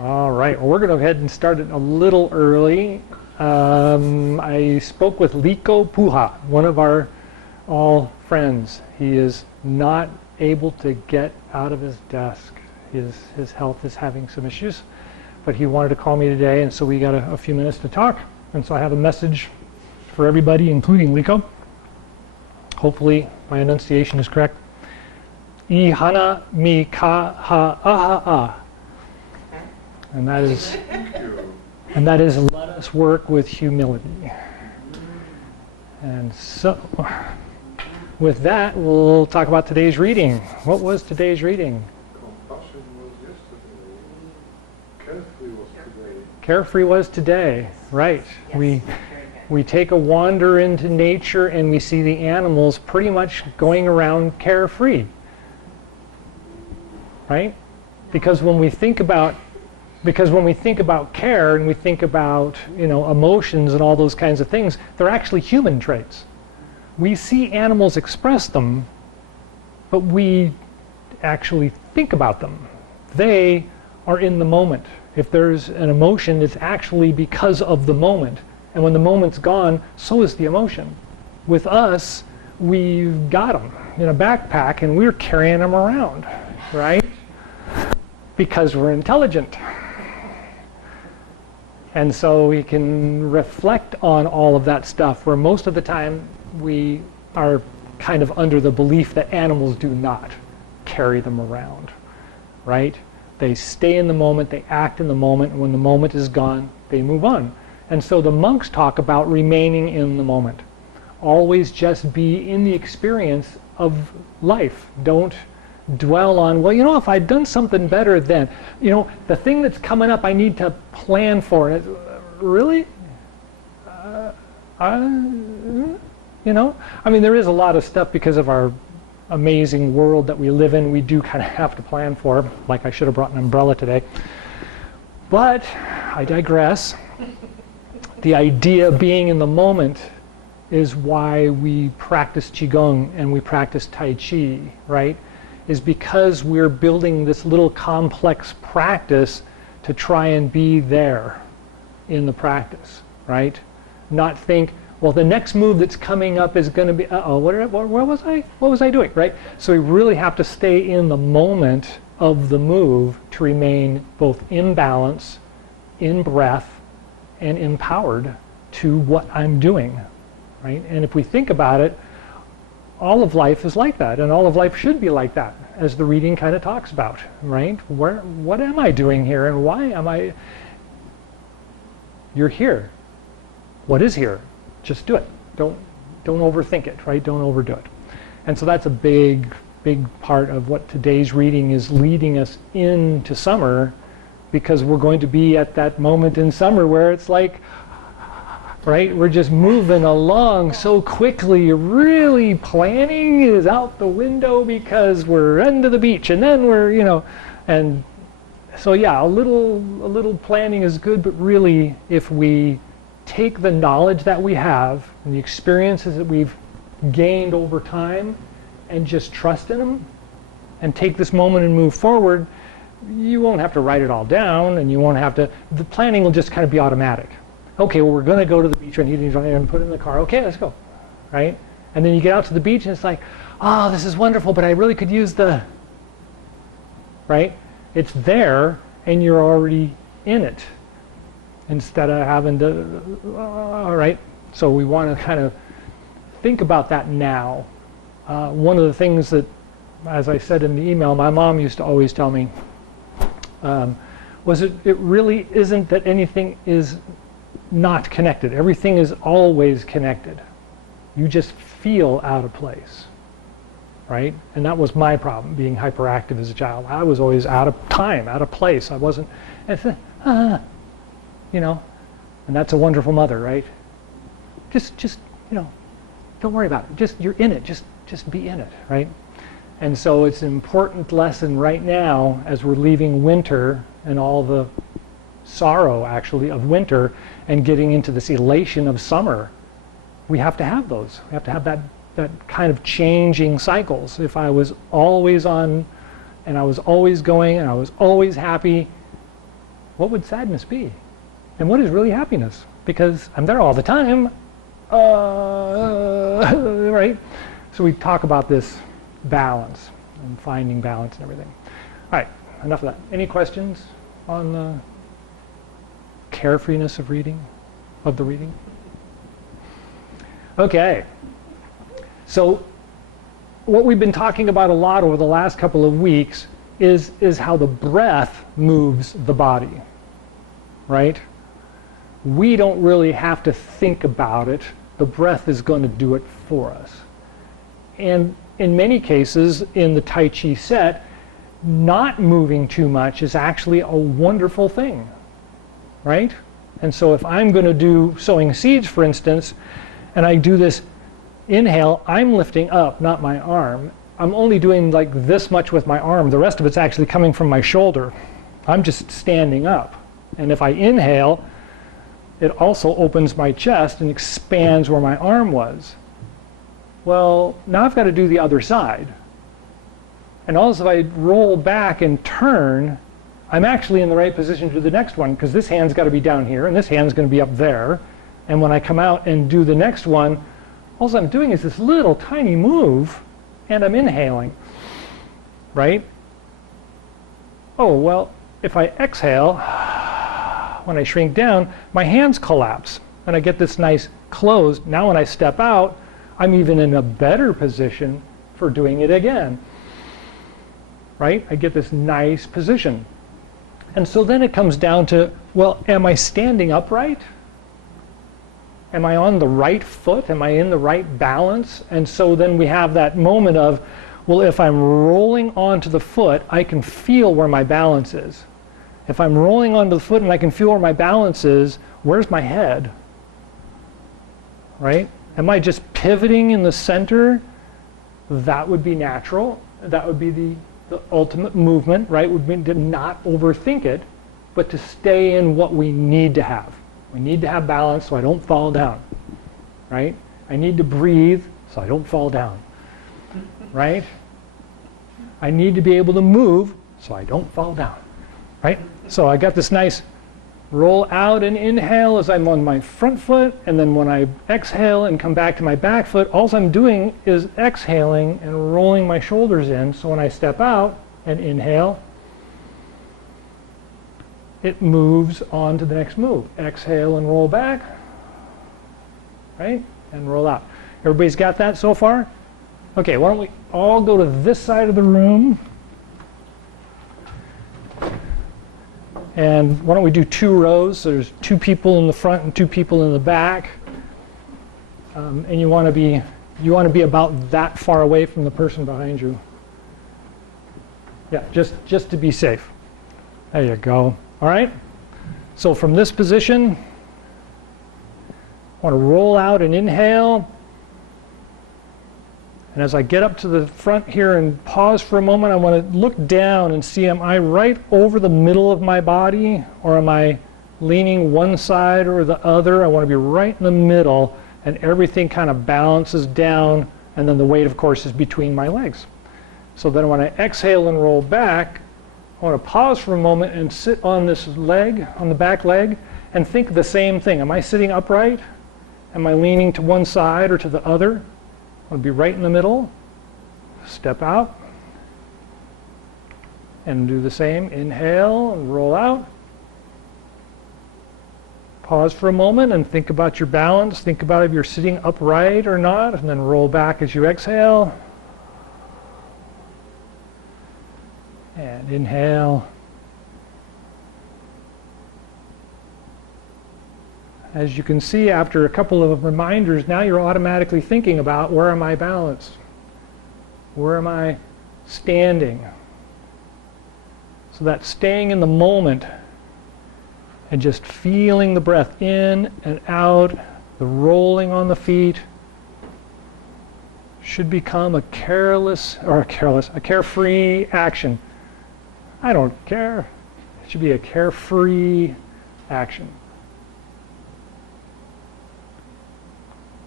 All right, well, we're going to go ahead and start it a little early. I spoke with Liko Puha, one of our all friends. He is not able to get out of his desk. His health is having some issues, but he wanted to call me today, and so we got a few minutes to talk. And so I have a message for everybody, including Liko. Hopefully my enunciation is correct. Ihana mi ka ha aha ah. And that is let us work with humility. And so with that, we'll talk about today's reading. What was today's reading? Compassion was yesterday. Carefree was today. Carefree was today, right. Yes. We take a wander into nature and we see the animals pretty much going around carefree, right? Because when we think about care and we think about, emotions and all those kinds of things, they're actually human traits. We see animals express them, but we actually think about them. They are in the moment. If there's an emotion, it's actually because of the moment. And when the moment's gone, so is the emotion. With us, we've got them in a backpack and we're carrying them around, right? Because we're intelligent. And so we can reflect on all of that stuff, where most of the time we are kind of under the belief that animals do not carry them around, right? They stay in the moment, they act in the moment, and when the moment is gone, they move on. And so the monks talk about remaining in the moment. Always just be in the experience of life. Don't dwell on, well, if I'd done something better then, the thing that's coming up I need to plan for. And really? There is a lot of stuff because of our amazing world that we live in. We do kind of have to plan for, like I should have brought an umbrella today. But I digress. The idea of being in the moment is why we practice Qigong and we practice Tai Chi, right? Is because we're building this little complex practice to try and be there in the practice, right? Not think, well, the next move that's coming up is going to be, where was I? What was I doing, right? So we really have to stay in the moment of the move to remain both in balance, in breath, and empowered to what I'm doing, right? And if we think about it, all of life is like that, and all of life should be like that, as the reading kind of talks about, right? What am I doing here, and why am I? You're here. What is here? Just do it. Don't overthink it, right? Don't overdo it. And so that's a big part of what today's reading is leading us into summer, because we're going to be at that moment in summer where it's like, right, we're just moving along so quickly, really planning is out the window because we're into the beach, and then we're, and so yeah, a little planning is good, but really if we take the knowledge that we have and the experiences that we've gained over time and just trust in them and take this moment and move forward, you won't have to write it all down, and you won't have to, the planning will just kind of be automatic. Okay, well, we're going to go to the beach and put it in the car. Okay, let's go, right? And then you get out to the beach and it's like, oh, this is wonderful, but I really could use the, right? It's there and you're already in it instead of having to, all right? So we want to kind of think about that now. One of the things that, as I said in the email, my mom used to always tell me, was it really isn't that anything is not connected. Everything is always connected. You just feel out of place, right? And that was my problem, being hyperactive as a child. I was always out of time, out of place. I wasn't, and that's a wonderful mother, right? Just don't worry about it. Just, you're in it. Just be in it, right? And so it's an important lesson right now as we're leaving winter and all the sorrow actually of winter and getting into this elation of summer. We have to have those. We have to have that kind of changing cycles. If I was always on and I was always going and I was always happy, what would sadness be? And what is really happiness? Because I'm there all the time, right? So we talk about this balance and finding balance and everything. All right, enough of that. Any questions on the carefreeness of reading, of the reading? Okay. So what we've been talking about a lot over the last couple of weeks is how the breath moves the body, right? We don't really have to think about it. The breath is going to do it for us. And in many cases, in the Tai Chi set, not moving too much is actually a wonderful thing, right? And so if I'm going to do sowing seeds, for instance, and I do this inhale, I'm lifting up, not my arm. I'm only doing like this much with my arm. The rest of it's actually coming from my shoulder. I'm just standing up. And if I inhale, it also opens my chest and expands where my arm was. Well, now I've got to do the other side. And also if I roll back and turn, I'm actually in the right position to do the next one, because this hand's got to be down here and this hand's going to be up there. And when I come out and do the next one, all I'm doing is this little tiny move, and I'm inhaling, right? Oh, well, if I exhale, when I shrink down, my hands collapse, and I get this nice closed. Now when I step out, I'm even in a better position for doing it again, right? I get this nice position. And so then it comes down to, well, am I standing upright? Am I on the right foot? Am I in the right balance? And so then we have that moment of, well, if I'm rolling onto the foot, I can feel where my balance is. If I'm rolling onto the foot and I can feel where my balance is, where's my head? Right? Am I just pivoting in the center? That would be natural. That would be the ultimate movement, right? Would be to not overthink it, but to stay in what we need to have. We need to have balance so I don't fall down, right? I need to breathe so I don't fall down, right? I need to be able to move so I don't fall down, right? So I got this nice roll out and inhale as I'm on my front foot, and then when I exhale and come back to my back foot, all I'm doing is exhaling and rolling my shoulders in, so when I step out and inhale, it moves on to the next move. Exhale and roll back, right? And roll out. Everybody's got that so far? Okay, why don't we all go to this side of the room. And why don't we do 2 rows? So there's 2 people in the front and 2 people in the back. And you want to be about that far away from the person behind you. Yeah, just to be safe. There you go. All right, so from this position, I want to roll out and inhale. And as I get up to the front here and pause for a moment, I want to look down and see, am I right over the middle of my body, or am I leaning one side or the other? I want to be right in the middle, and everything kind of balances down, and then the weight, of course, is between my legs. So then when I exhale and roll back, I want to pause for a moment and sit on this leg, on the back leg, and think the same thing. Am I sitting upright? Am I leaning to one side or to the other? I want to be right in the middle. Step out. And do the same. Inhale and roll out. Pause for a moment and think about your balance. Think about if you're sitting upright or not, and then roll back as you exhale. And inhale. As you can see, after a couple of reminders, now you're automatically thinking about, where am I balanced? Where am I standing? So that's staying in the moment and just feeling the breath in and out, the rolling on the feet, should become a carefree action. I don't care. It should be a carefree action.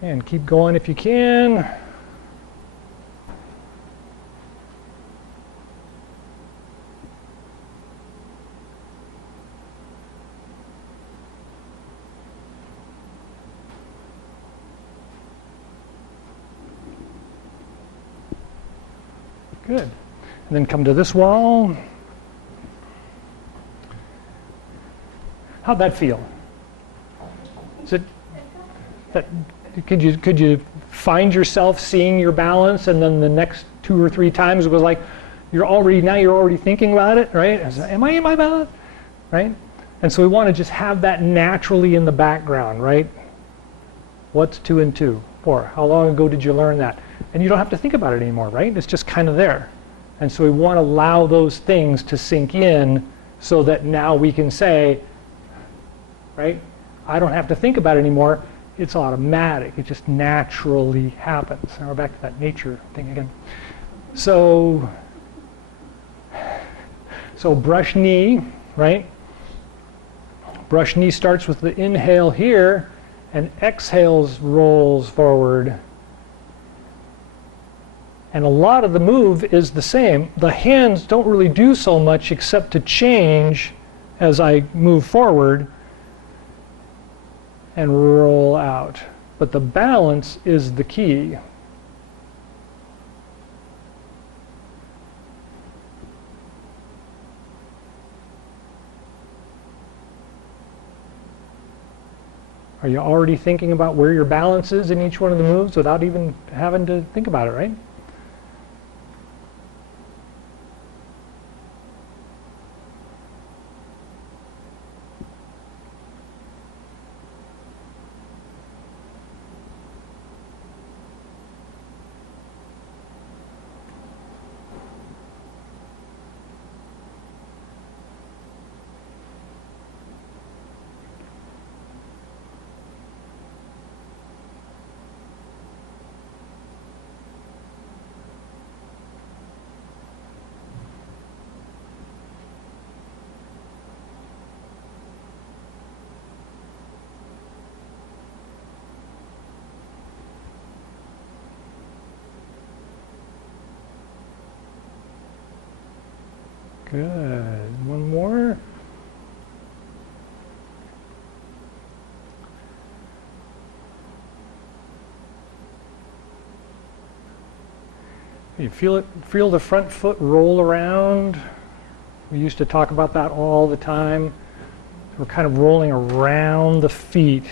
And keep going if you can. Good. And then come to this wall. How'd that feel? Is it that could you find yourself seeing your balance, and then the next 2 or 3 times it was like you're already thinking about it, right? Am I in my balance? Right? And so we want to just have that naturally in the background, right? What's 2 and 2? 4. How long ago did you learn that? And you don't have to think about it anymore, right? It's just kind of there. And so we want to allow those things to sink in so that now we can say, right? I don't have to think about it anymore. It's automatic. It just naturally happens. Now we're back to that nature thing again. So brush knee, right? Brush knee starts with the inhale here and exhales, rolls forward. And a lot of the move is the same. The hands don't really do so much except to change as I move forward and roll out. But the balance is the key. Are you already thinking about where your balance is in each one of the moves without even having to think about it, right? Good. One more. You feel it, feel the front foot roll around. We used to talk about that all the time. We're kind of rolling around the feet.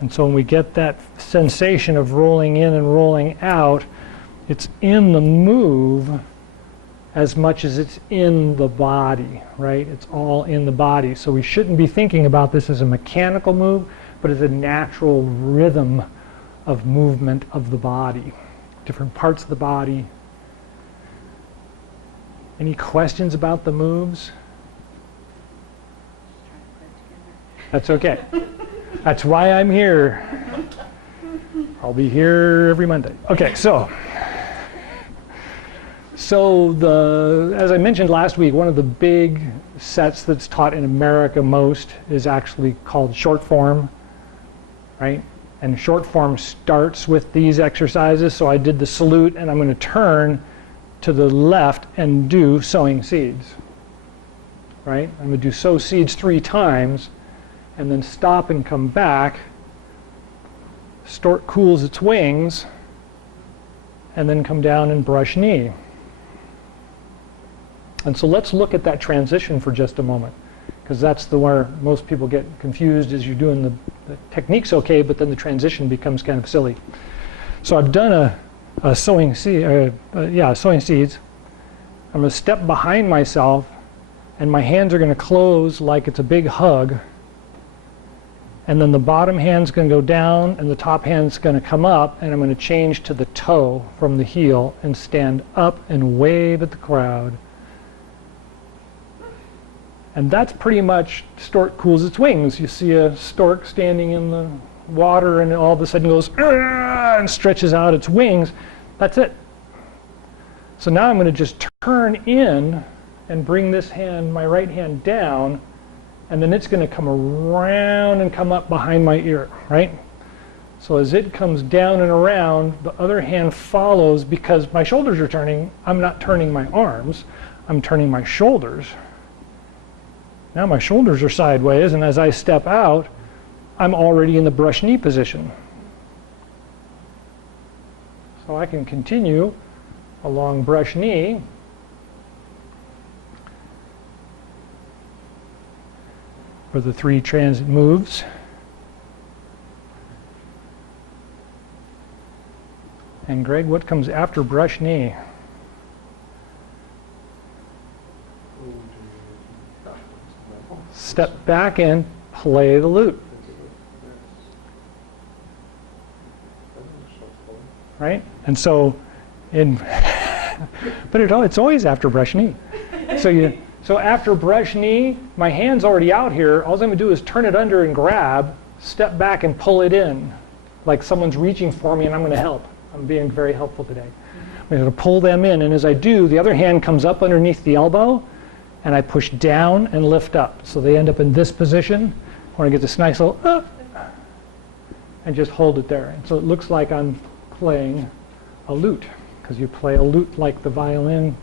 And so when we get that sensation of rolling in and rolling out, it's in the move as much as it's in the body, right? It's all in the body. So we shouldn't be thinking about this as a mechanical move, but as a natural rhythm of movement of the body. Different parts of the body. Any questions about the moves? That's okay. That's why I'm here. I'll be here every Monday. Okay, so as I mentioned last week, one of the big sets that's taught in America most is actually called short form, right? And short form starts with these exercises. So I did the salute, and I'm going to turn to the left and do sowing seeds, right? I'm going to do sow seeds 3 times, and then stop and come back. Stork cools its wings, and then come down and brush knee. And so let's look at that transition for just a moment, because that's where most people get confused, is you're doing the technique's okay, but then the transition becomes kind of silly. So I've done a sowing seeds. I'm going to step behind myself, and my hands are going to close like it's a big hug. And then the bottom hand's going to go down, and the top hand's going to come up, and I'm going to change to the toe from the heel and stand up and wave at the crowd. And that's pretty much stork cools its wings. You see a stork standing in the water, and all of a sudden goes and stretches out its wings. That's it. So now I'm going to just turn in and bring this hand, my right hand, down, and then it's going to come around and come up behind my ear, right? So as it comes down and around, the other hand follows. Because my shoulders are turning, I'm not turning my arms, I'm turning my shoulders. Now my shoulders are sideways, and as I step out, I'm already in the brush knee position. So I can continue along brush knee. For the 3 transit moves. And Greg, what comes after brush knee? Step back and play the lute. Right? And so, but it's always after brush knee. So after brush knee, my hand's already out here. All I'm going to do is turn it under and grab, step back and pull it in, like someone's reaching for me and I'm going to help. I'm being very helpful today. I'm going to pull them in, and as I do, the other hand comes up underneath the elbow, and I push down and lift up. So they end up in this position. I want to get this nice little up, and just hold it there. And so it looks like I'm playing a lute, because you play a lute like the violin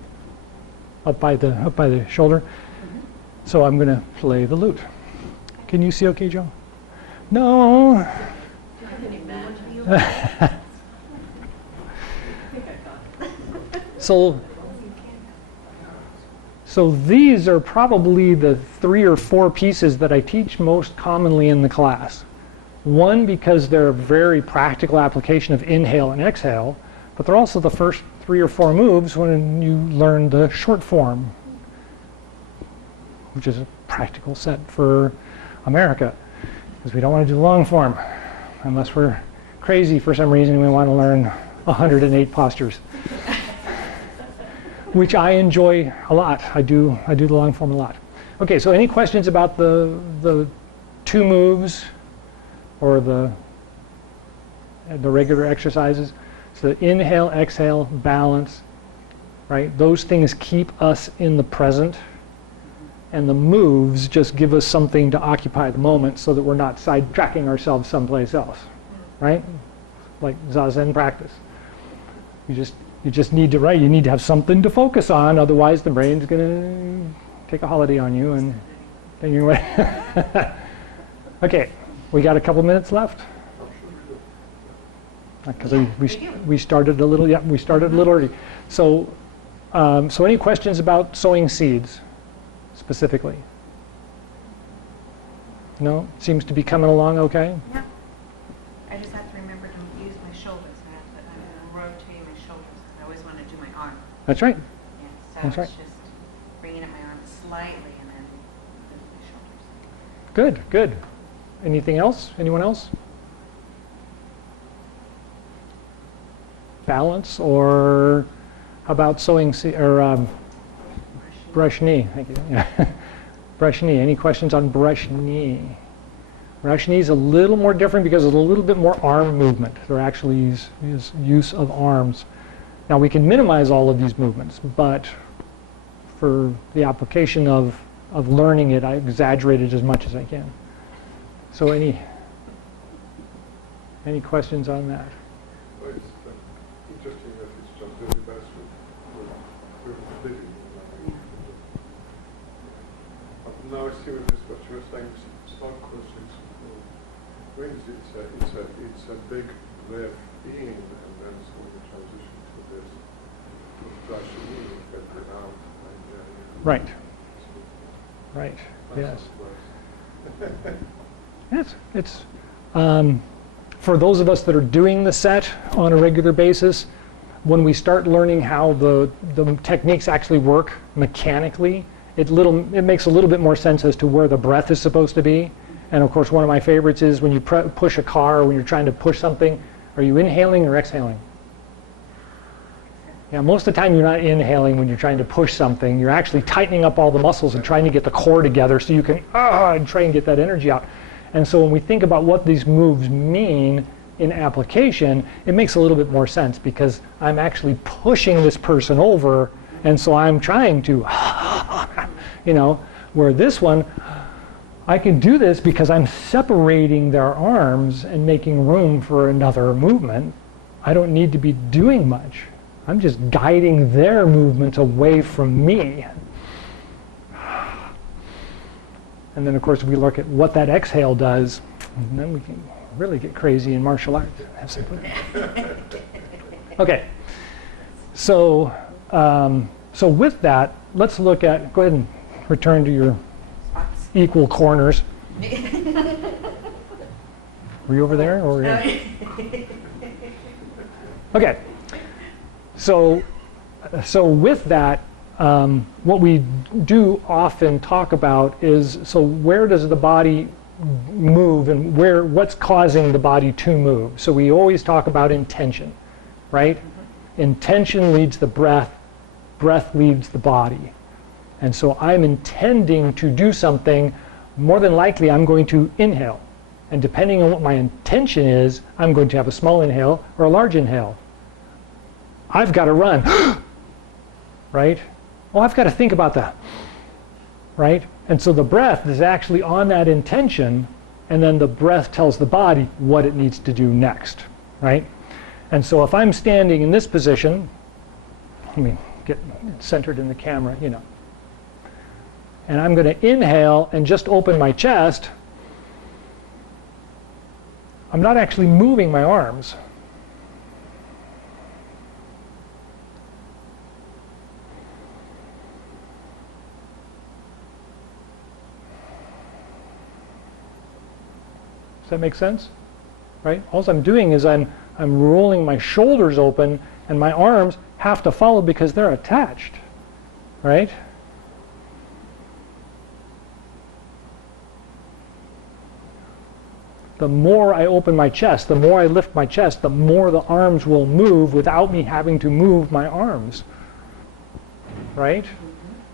up by the shoulder. So I'm going to play the lute. Can you see okay, Joe? No. So these are probably the 3 or 4 pieces that I teach most commonly in the class. One, because they're a very practical application of inhale and exhale, but they're also the first 3 or 4 moves when you learn the short form, which is a practical set for America, because we don't want to do the long form unless we're crazy for some reason. We want to learn 108 postures, which I enjoy a lot. I do the long form a lot. Okay, so any questions about the 2 moves or the regular exercises? So inhale, exhale, balance, right? Those things keep us in the present, and the moves just give us something to occupy the moment so that we're not sidetracking ourselves someplace else, right? Like Zazen practice. You just need to, right? You need to have something to focus on, otherwise the brain's going to take a holiday on you, and then you're away. Okay, we got a couple minutes left. Because we started a little, yeah, we started a little early. So, so any questions about sowing seeds, specifically? No? Seems to be coming along okay? Yeah. I just have to remember to use my shoulders. I'm going to rotate my shoulders. I always want to do my arm. That's right. Yeah, so That's right. it's just bringing up my arm slightly and then my shoulders. Good, good. Anything else? Anyone else? Balance, or how about sowing or brush knee? Thank you. Yeah. Brush knee. Any questions on brush knee? Brush knee is a little more different because it's a little bit more arm movement. There actually is use of arms. Now we can minimize all of these movements, but for the application of learning it, I exaggerate it as much as I can. So any questions on that? Well, it's interesting that it's just really best with the video. Now I see with this what you were saying, subconscious wings, it's a big way of being, and then so we transition to this brushing in, get it out. Right. Right. Yes. Yes. It's for those of us that are doing the set on a regular basis, when we start learning how the techniques actually work mechanically, it makes a little bit more sense as to where the breath is supposed to be. And of course, one of my favorites is when you push a car, or when you're trying to push something, are you inhaling or exhaling? Yeah, most of the time you're not inhaling when you're trying to push something. You're actually tightening up all the muscles and trying to get the core together so you can and try and get that energy out. And so when we think about what these moves mean in application, it makes a little bit more sense, because I'm actually pushing this person over, and so I'm trying to, where this one, I can do this because I'm separating their arms and making room for another movement. I don't need to be doing much. I'm just guiding their movement away from me. And then, of course, we look at what that exhale does, and then we can really get crazy in martial arts. Okay. So, so with that, let's look at, go ahead and return to your Spots. equal corners. Were you over there? Or okay. So with that, what we do often talk about is, so where does the body move and what's causing the body to move? So we always talk about intention, right? Intention leads the breath, breath leads the body. And so I'm intending to do something, more than likely I'm going to inhale. And depending on what my intention is, I'm going to have a small inhale or a large inhale. I've got to run, right? Well, I've got to think about that, right? And so the breath is actually on that intention, and then the breath tells the body what it needs to do next, right? And so if I'm standing in this position, let me get centered in the camera, you know, and I'm going to inhale and just open my chest, I'm not actually moving my arms. Does that make sense? Right? All I'm doing is I'm rolling my shoulders open, and my arms have to follow because they're attached, right? The more I open my chest, the more I lift my chest, the more the arms will move without me having to move my arms, right?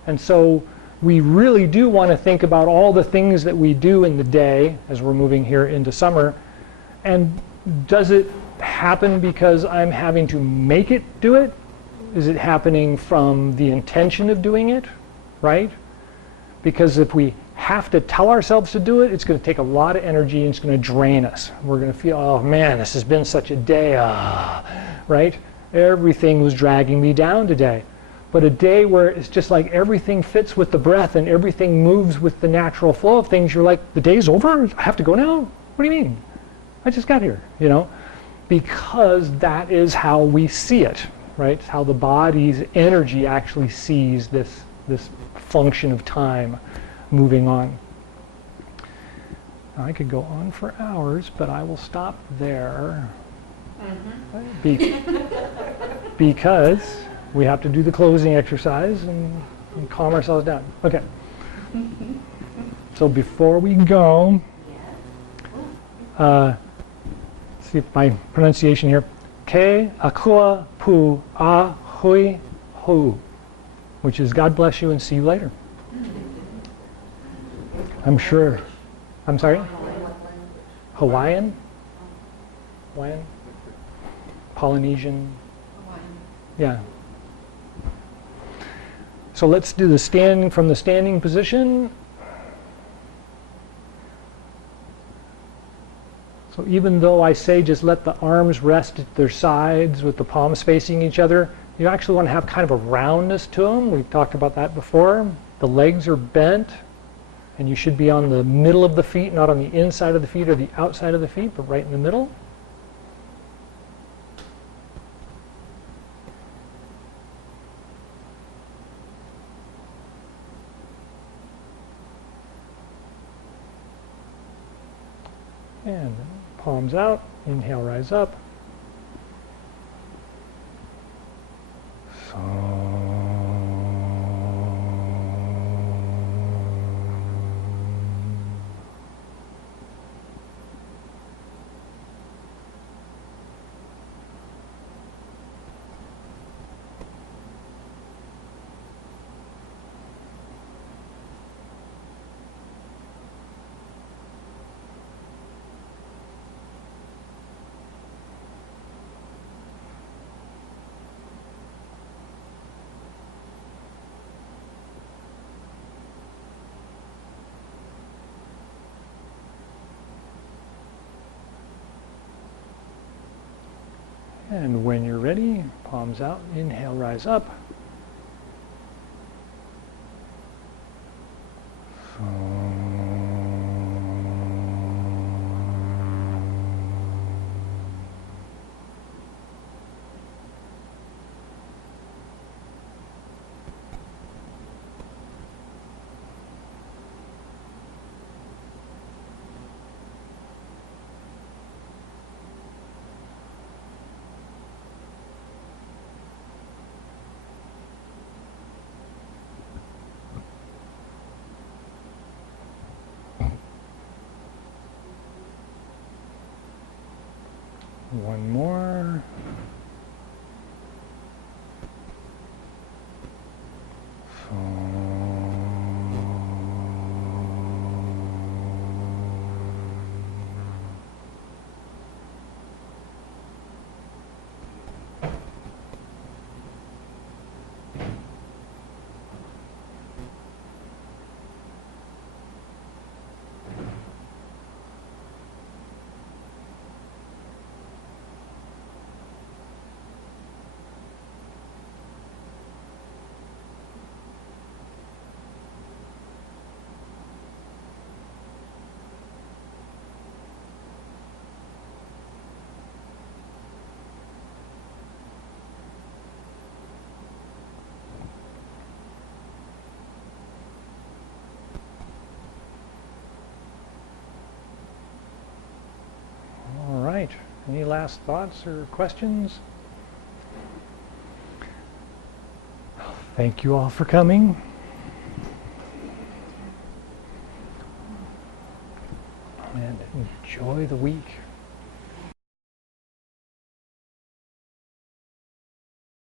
And so we really do want to think about all the things that we do in the day as we're moving here into summer. And does it happen because I'm having to make it do it? Is it happening from the intention of doing it, right? Because if we have to tell ourselves to do it, it's going to take a lot of energy and it's going to drain us. We're going to feel, oh man, this has been such a day, right? Everything was dragging me down today. But a day where it's just like everything fits with the breath and everything moves with the natural flow of things, you're like, the day's over? I have to go now? What do you mean? I just got here, you know? Because that is how we see it, right? It's how the body's energy actually sees this function of time moving on. Now, I could go on for hours, but I will stop there. Because we have to do the closing exercise and calm ourselves down. Okay. So before we go, see if my pronunciation here. Ke akua pu a hui hu, which is God bless you and see you later. I'm sure. I'm sorry? Hawaiian? Hawaiian? Polynesian? Yeah. So let's do the standing from the standing position. So even though I say just let the arms rest at their sides with the palms facing each other, you actually want to have kind of a roundness to them. We've talked about that before. The legs are bent, and you should be on the middle of the feet, not on the inside of the feet or the outside of the feet, but right in the middle. And palms out, inhale, rise up. And when you're ready, palms out, inhale, rise up. One more. All right. Any last thoughts or questions? Thank you all for coming. And enjoy the week.